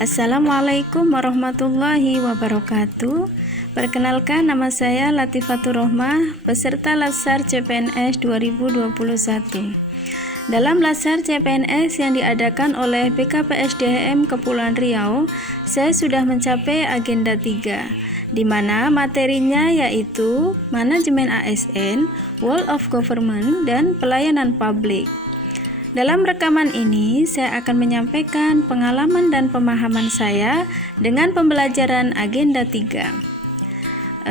Assalamualaikum warahmatullahi wabarakatuh. Perkenalkan, nama saya Latifatur Rohmah, peserta Latsar CPNS 2021. Dalam Latsar CPNS yang diadakan oleh BKPSDM Kepulauan Riau, saya sudah mencapai agenda 3, di mana materinya yaitu Manajemen ASN, World of Government, dan Pelayanan Publik. Dalam rekaman ini, saya akan menyampaikan pengalaman dan pemahaman saya dengan pembelajaran agenda 3.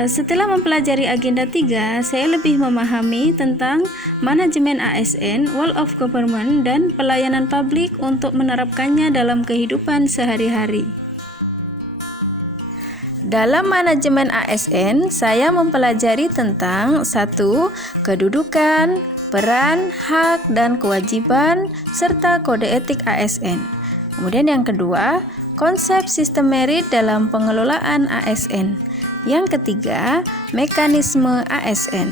Setelah mempelajari agenda 3, saya lebih memahami tentang manajemen ASN, World of Government, dan pelayanan publik untuk menerapkannya dalam kehidupan sehari-hari. Dalam manajemen ASN, saya mempelajari tentang 1. Kedudukan, peran, hak, dan kewajiban, serta kode etik ASN. Kemudian yang kedua, konsep sistem merit dalam pengelolaan ASN. Yang ketiga, mekanisme ASN.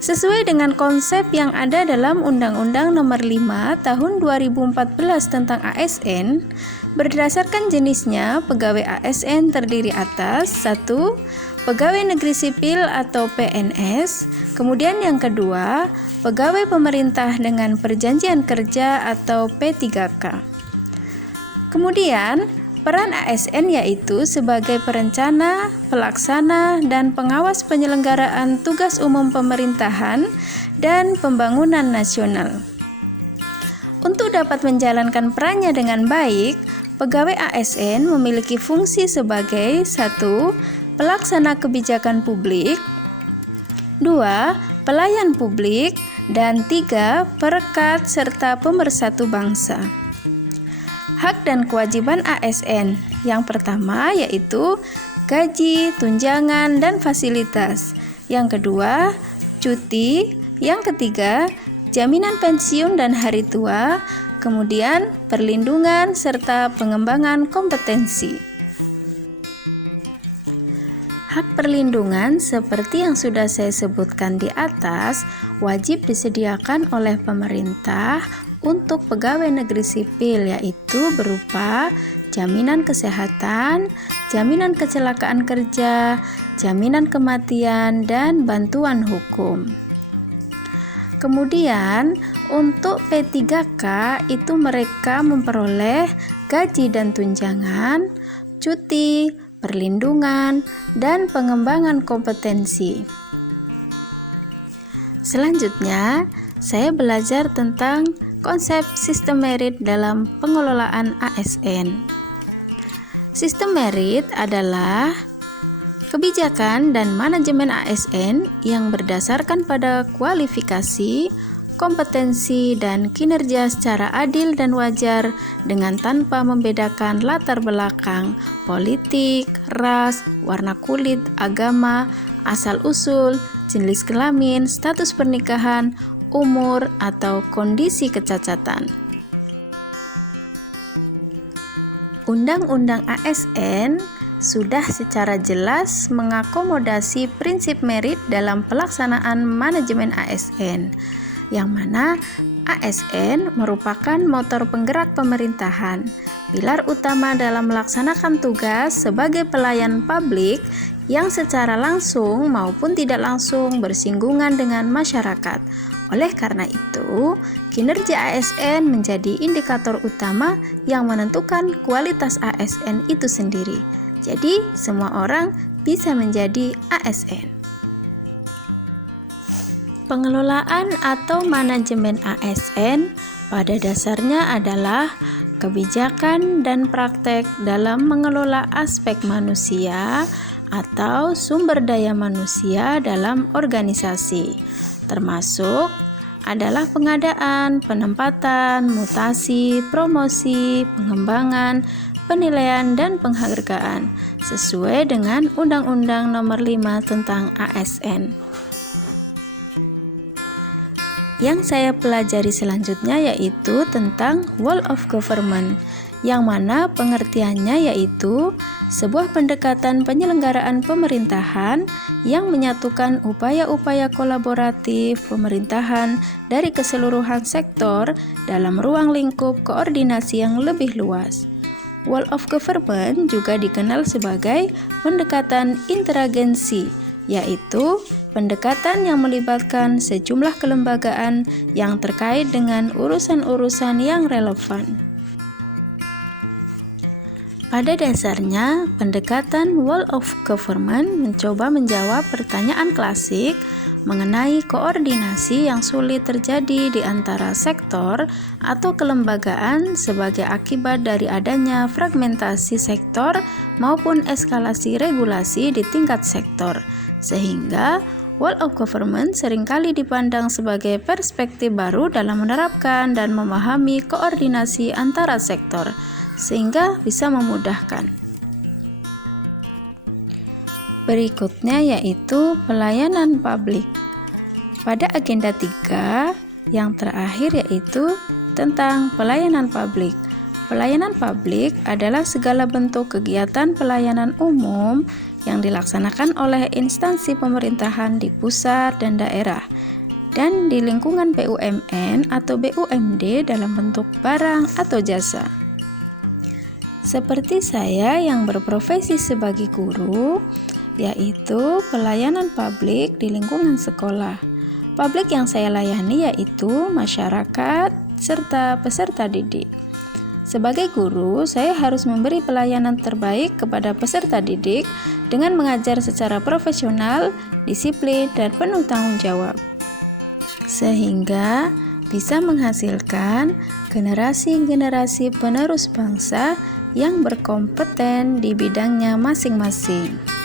Sesuai dengan konsep yang ada dalam Undang-Undang Nomor 5 Tahun 2014 tentang ASN, berdasarkan jenisnya, pegawai ASN terdiri atas 1. Pegawai negeri sipil atau PNS. Kemudian yang kedua, pegawai pemerintah dengan perjanjian kerja atau P3K. Kemudian, peran ASN yaitu sebagai perencana, pelaksana, dan pengawas penyelenggaraan tugas umum pemerintahan dan pembangunan nasional. Untuk dapat menjalankan perannya dengan baik, pegawai ASN memiliki fungsi sebagai 1. Pelaksana kebijakan publik, 2. Pelayan publik, dan 3. Perekat serta pemersatu bangsa. Hak dan kewajiban ASN. Yang pertama yaitu gaji, tunjangan, dan fasilitas. Yang kedua, cuti. Yang ketiga, jaminan pensiun dan hari tua. Kemudian, perlindungan serta pengembangan kompetensi. Hak perlindungan seperti yang sudah saya sebutkan di atas wajib disediakan oleh pemerintah untuk pegawai negeri sipil, yaitu berupa jaminan kesehatan, jaminan kecelakaan kerja, jaminan kematian, dan bantuan hukum. Kemudian untuk P3K itu mereka memperoleh gaji dan tunjangan, cuti, perlindungan, dan pengembangan kompetensi. Selanjutnya, saya belajar tentang konsep sistem merit dalam pengelolaan ASN. Sistem merit adalah kebijakan dan manajemen ASN yang berdasarkan pada kualifikasi, kompetensi, dan kinerja secara adil dan wajar dengan tanpa membedakan latar belakang, politik, ras, warna kulit, agama, asal-usul, jenis kelamin, status pernikahan, umur, atau kondisi kecacatan. Undang-Undang ASN sudah secara jelas mengakomodasi prinsip merit dalam pelaksanaan manajemen ASN, yang mana ASN merupakan motor penggerak pemerintahan, pilar utama dalam melaksanakan tugas sebagai pelayan publik yang secara langsung maupun tidak langsung bersinggungan dengan masyarakat. Oleh karena itu, kinerja ASN menjadi indikator utama yang menentukan kualitas ASN itu sendiri. Jadi, semua orang bisa menjadi ASN. Pengelolaan atau manajemen ASN pada dasarnya adalah kebijakan dan praktek dalam mengelola aspek manusia atau sumber daya manusia dalam organisasi, termasuk adalah pengadaan, penempatan, mutasi, promosi, pengembangan, penilaian, dan penghargaan sesuai dengan Undang-Undang Nomor 5 tentang ASN. Yang saya pelajari selanjutnya yaitu tentang World of Government, yang mana pengertiannya yaitu sebuah pendekatan penyelenggaraan pemerintahan yang menyatukan upaya-upaya kolaboratif pemerintahan dari keseluruhan sektor dalam ruang lingkup koordinasi yang lebih luas. World of Government juga dikenal sebagai pendekatan interagensi, yaitu pendekatan yang melibatkan sejumlah kelembagaan yang terkait dengan urusan-urusan yang relevan. Pada dasarnya, pendekatan World of Government mencoba menjawab pertanyaan klasik mengenai koordinasi yang sulit terjadi di antara sektor atau kelembagaan sebagai akibat dari adanya fragmentasi sektor maupun eskalasi regulasi di tingkat sektor, sehingga World of Government seringkali dipandang sebagai perspektif baru dalam menerapkan dan memahami koordinasi antara sektor, sehingga bisa memudahkan. Berikutnya yaitu pelayanan publik. Pada agenda 3 yang terakhir yaitu tentang pelayanan publik. Pelayanan publik adalah segala bentuk kegiatan pelayanan umum yang dilaksanakan oleh instansi pemerintahan di pusat dan daerah dan di lingkungan BUMN atau BUMD dalam bentuk barang atau jasa. Seperti saya yang berprofesi sebagai guru, yaitu pelayanan publik di lingkungan sekolah. Publik yang saya layani yaitu masyarakat serta peserta didik. Sebagai guru, saya harus memberi pelayanan terbaik kepada peserta didik dengan mengajar secara profesional, disiplin, dan penuh tanggung jawab, sehingga bisa menghasilkan generasi-generasi penerus bangsa yang berkompeten di bidangnya masing-masing.